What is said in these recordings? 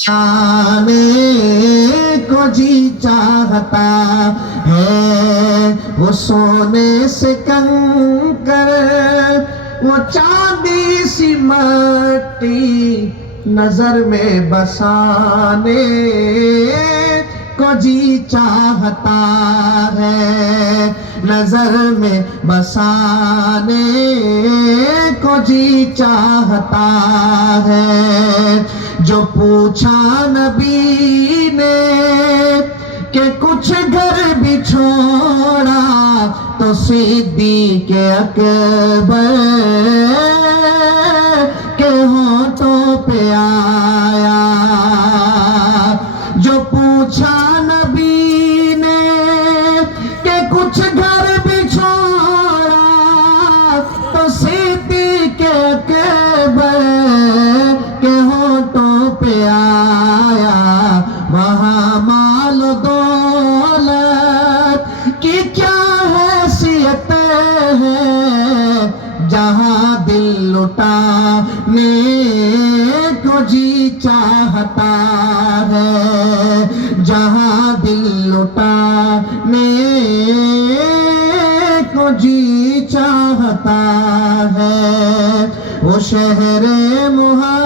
جانے کو جی چاہتا ہے، وہ سونے سے کنکر، وہ چاندی سی مٹی نظر میں بسانے کو جی چاہتا ہے۔ نظر میں بسانے کو جی چاہتا ہے۔ جو پوچھا نبی نے کہ کچھ گھر بھی چھوڑا تو صدیق اکبر کے ہونٹوں پہ آیا۔ جو پوچھا نبی نے کہ کچھ گھر پہ آیا وہاں مال دولت کی کیا حیثیت ہے؟ جہاں دل لٹا میں کو جی چاہتا ہے۔ جہاں دل لٹا میں کو جی چاہتا ہے۔ وہ شہر محا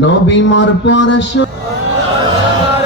নবী মর পরশ